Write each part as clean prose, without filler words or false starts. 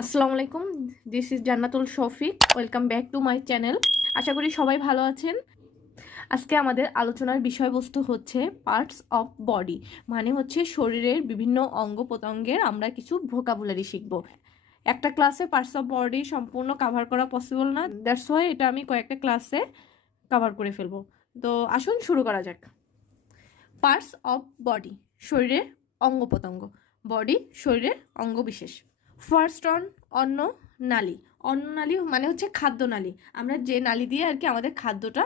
আসসালামু আলাইকুম, this is Jannatul Shafiq. Welcome back to my channel. আশা করি সবাই ভালো আছেন। আজকে আমাদের আলোচনার বিষয়বস্তু হচ্ছে পার্টস অফ বডি, মানে হচ্ছে শরীরের বিভিন্ন অঙ্গ প্রত্যঙ্গের আমরা কিছু ভোকাবুলারি শিখব। একটা ক্লাসে পার্টস অফ বডি সম্পূর্ণ কাভার করা পসিবল না, দ্যাটস ওয়াই এটা আমি কয়েকটা ক্লাসে কাভার করে ফেলবো। তো আসুন শুরু করা যাক। পার্টস অফ বডি, শরীরের অঙ্গ প্রত্যঙ্গ। বডি শরীরের অঙ্গ বিশেষ। ফার্স্ট অন্ন নালী। অন্ন নালী মানে হচ্ছে খাদ্য নালী, আমরা যে নালী দিয়ে আর কি আমাদের খাদ্যটা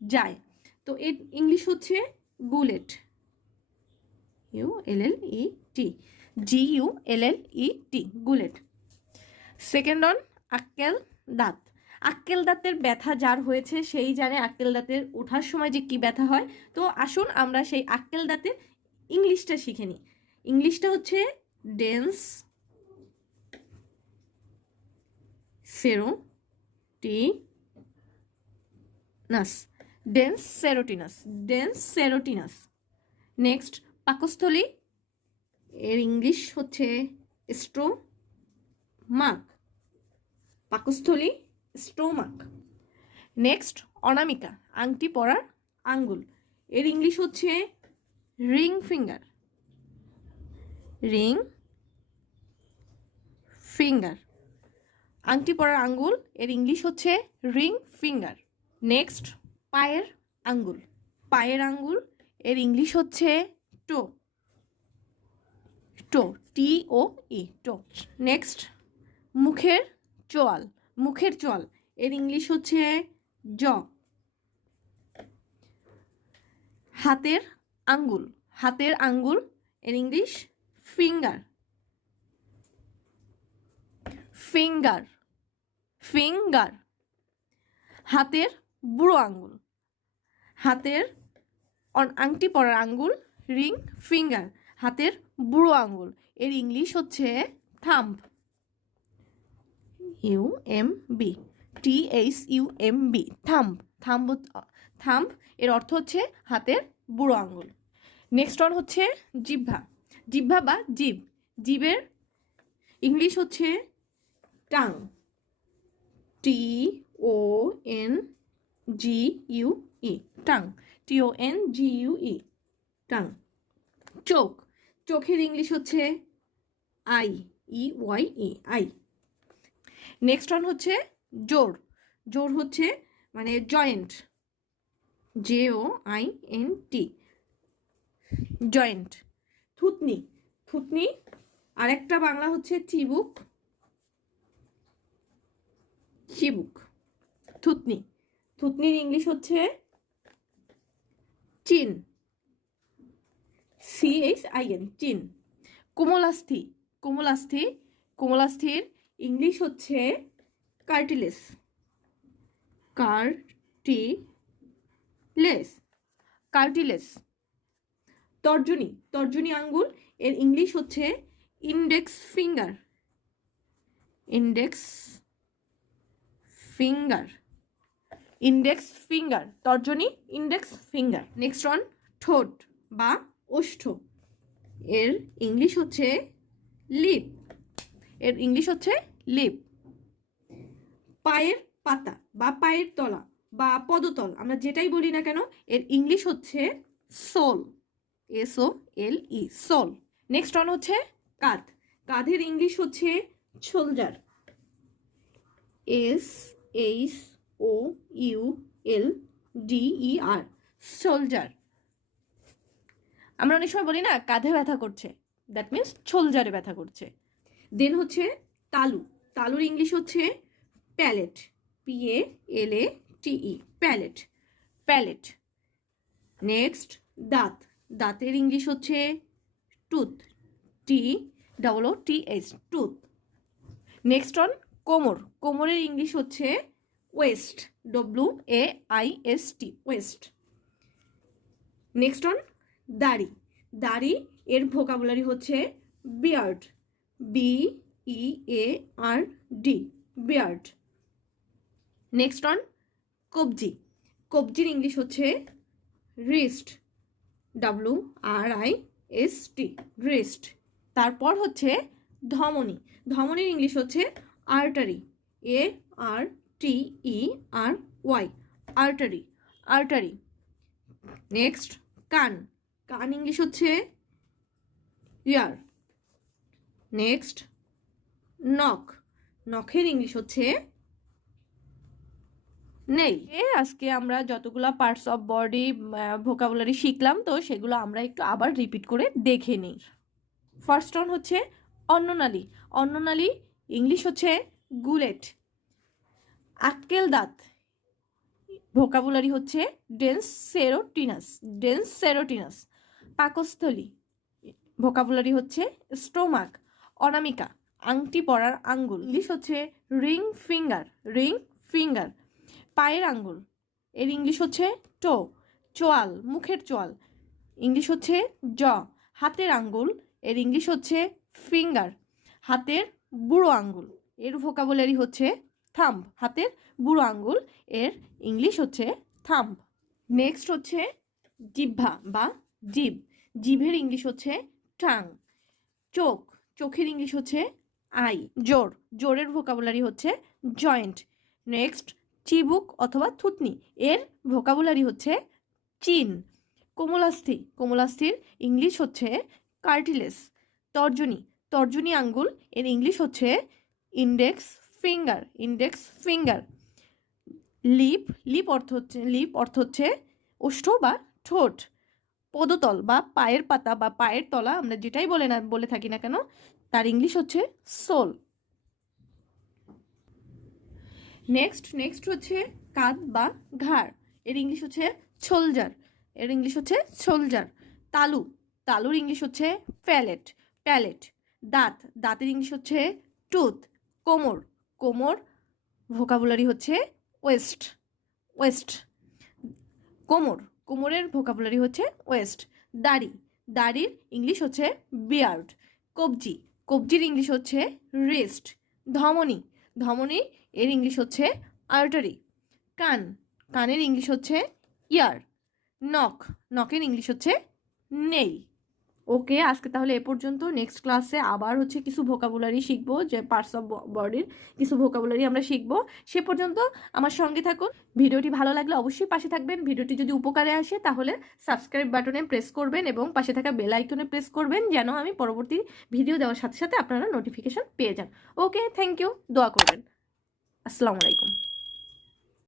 যায়। তো এর ইংলিশ হচ্ছে গুলেট, ULLET, GULLET, গুলেট। সেকেন্ড আক্কেল দাঁত। আক্কেল দাঁতের ব্যথা যার হয়েছে সেই জানে আক্কেল দাঁতের ওঠার সময় যে কি ব্যথা হয়। তো আসুন আমরা সেই আক্কেল দাঁতের ইংলিশটা শিখে নিই। ইংলিশটা হচ্ছে ডেন্স সেরোটিনাস, ডেন্স সেরোটিনাস। নেক্সট পাকস্থলী, এর ইংলিশ হচ্ছে স্টোমাক, পাকস্থলী স্টোমাক। নেক্সট অনামিকা, আংটি পরার আঙ্গুল, এর ইংলিশ হচ্ছে রিং ফিঙ্গার, আংটি পরার আঙ্গুল, এর ইংলিশ হচ্ছে রিং ফিঙ্গার। নেক্সট পায়ের আঙ্গুল, এর ইংলিশ হচ্ছে টো, TOE, টো। নেক্সট মুখের চোয়াল, এর ইংলিশ হচ্ছে জ। হাতের আঙ্গুল, এর ইংলিশ ফিঙ্গার, হাতের বুড়ো আঙ্গুল, আংটি পরার আঙ্গুল রিং ফিঙ্গার, হাতের বুড়ো আঙ্গুল, এর ইংলিশ হচ্ছে থাম্ব, THUMB, থাম্ব। এর অর্থ হচ্ছে হাতের বুড়ো আঙ্গুল। নেক্সট হচ্ছে জিহ্বা বা জিভের ইংলিশ হচ্ছে tongue, TONGUE, tongue, TONGUE, tongue. চোখের ইংলিশ হচ্ছে EYE, আই। নেক্সট হচ্ছে জোড় হচ্ছে মানে জয়েন্ট, JOINT, জয়েন্ট। থুতনি, আরেকটা বাংলা হচ্ছে চিবুক, থুতনির ইংলিশ হচ্ছে চিন, CHIN, চিন। কোমলাস্থির ইংলিশ হচ্ছে কার্টিলেজ, তর্জনী আঙ্গুল, এর ইংলিশ হচ্ছে ইন্ডেক্স ফিঙ্গার, তর্জনী ইন্ডেক্স ফিঙ্গার। নেক্সট ঠোঁট বা ওষ্ঠ, এর ইংলিশ হচ্ছে লিপ, পায়ের পাতা বা পায়ের তলা বা পদতল, আমরা যেটাই বলি না কেন, এর ইংলিশ হচ্ছে সোল, SOLE, সোল। নেক্সট হচ্ছে কাঁধের ইংলিশ হচ্ছে শোল্ডার, SHOULDER, শোল্ডার। আমরা অনেক সময় বলি না কাঁধে ব্যথা করছে, দ্যাট মিনস শোল্ডারে ব্যথা করছে। দেন হচ্ছে তালুর ইংলিশ হচ্ছে প্যালেট, PALATE, প্যালেট। নেক্সট দাঁতের ইংলিশ হচ্ছে টুথ, TOOTH, টুথ। নেক্সট কোমরের ইংলিশ হচ্ছে ওয়েস্ট, WAIST, ওয়েস্ট। নেক্সট দাড়ি, এর ভোকাবুলারি হচ্ছে বিয়ার্ড, BEARD, বিয়ার্ড। নেক্সট কবজির ইংলিশ হচ্ছে রিস্ট, WRIST, রিস্ট। তারপর হচ্ছে ধমনী, ধমনীর ইংলিশ হচ্ছে artery, ARTERY, artery, artery. Next কান, কান ইংলিশ হচ্ছে ইয়ার। নেক্সট নখ, নখের ইংলিশ হচ্ছে নেই। আজকে আমরা যতগুলা পার্টস অফ বডি ভোকাবুলারি শিখলাম, তো সেগুলো আমরা একটু আবার রিপিট করে দেখে নিই। ফার্স্ট ওয়ান হচ্ছে অন্ননালী, অন্ননালী ইংলিশ হচ্ছে গুলেট। আক্কেল দাঁত, ভোকাবুলারি হচ্ছে ডেন্স সেরোটিনাস, ডেন্স সেরোটিনাস। পাকস্থলী, ভোকাবুলারি হচ্ছে স্টোমাক। অনামিকা, আংটি পরার আঙ্গুল, ইংলিশ হচ্ছে রিং ফিঙ্গার, রিং ফিঙ্গার। পায়ের আঙ্গুল, এর ইংলিশ হচ্ছে টো। চোয়াল, মুখের চোয়াল, ইংলিশ হচ্ছে জ। হাতের আঙ্গুল, এর ইংলিশ হচ্ছে ফিঙ্গার। হাতের বুড়ো আঙ্গুল, এর ভোকাবুলারি হচ্ছে থাম্ব। হাতের বুড়ো আঙ্গুল, এর ইংলিশ হচ্ছে থাম্ব। নেক্সট হচ্ছে জিহ্বা বা জিভ, জিভের ইংলিশ হচ্ছে টাং। চোখ, চোখের ইংলিশ হচ্ছে আই। জোর, জোরের ভোকাবুলারি হচ্ছে জয়েন্ট। নেক্সট চিবুক অথবা থুতনি, এর ভোকাবুলারি হচ্ছে চিন। কোমলাস্থি, কোমলাস্থির ইংলিশ হচ্ছে কার্টিলেস। তর্জনী, তর্জনী আঙ্গুল, এর ইংলিশ হচ্ছে index finger, index finger. Lip, lip অর্থ হচ্ছে ওষ্ঠ বা ঠোঁট। পদতল বা পায়ের পাতা বা পায়ের তলা, আমরা যেটাই বলে থাকি না কেন, তার ইংলিশ হচ্ছে সোল। নেক্সট হচ্ছে কাঁধ বা ঘাড়, এর ইংলিশ হচ্ছে শোলজার, এর ইংলিশ হচ্ছে শোলজার। তালু, তালুর ইংলিশ হচ্ছে প্যালেট, প্যালেট। দাঁত, দাঁতের ইংলিশ হচ্ছে টুথ। কোমর, কোমর ভোকাবুলারি হচ্ছে ওয়েস্ট, ওয়েস্ট। কোমর, কোমরের ভোকাবুলারি হচ্ছে ওয়েস্ট। দাড়ি, দাড়ির ইংলিশ হচ্ছে বিয়ার্ড। কবজি, কবজির ইংলিশ হচ্ছে রিস্ট। ধমনী, ধমনী এর ইংলিশ হচ্ছে আর্টারি। কান, কানের ইংলিশ হচ্ছে ইয়ার। নখ, নখের ইংলিশ হচ্ছে নেইল। ওকে, আজকে তাহলে এ পর্যন্ত। নেক্সট ক্লাসে আবার হচ্ছে কিছু ভোকাবুলারি শিখবো, যে পার্টস অফ বডির কিছু ভোকাবুলারি আমরা শিখবো। সে পর্যন্ত আমার সঙ্গে থাকুন। ভিডিওটি ভালো লাগলে অবশ্যই পাশে থাকবেন। ভিডিওটি যদি উপকারে আসে তাহলে সাবস্ক্রাইব বাটনে প্রেস করবেন এবং পাশে থাকা বেল আইকনে প্রেস করবেন, যেন আমি পরবর্তী ভিডিও দেওয়ার সাথে সাথে আপনারা নোটিফিকেশন পেয়ে যান। ওকে, থ্যাংক ইউ, দোয়া করবেন। আসসালামু আলাইকুম।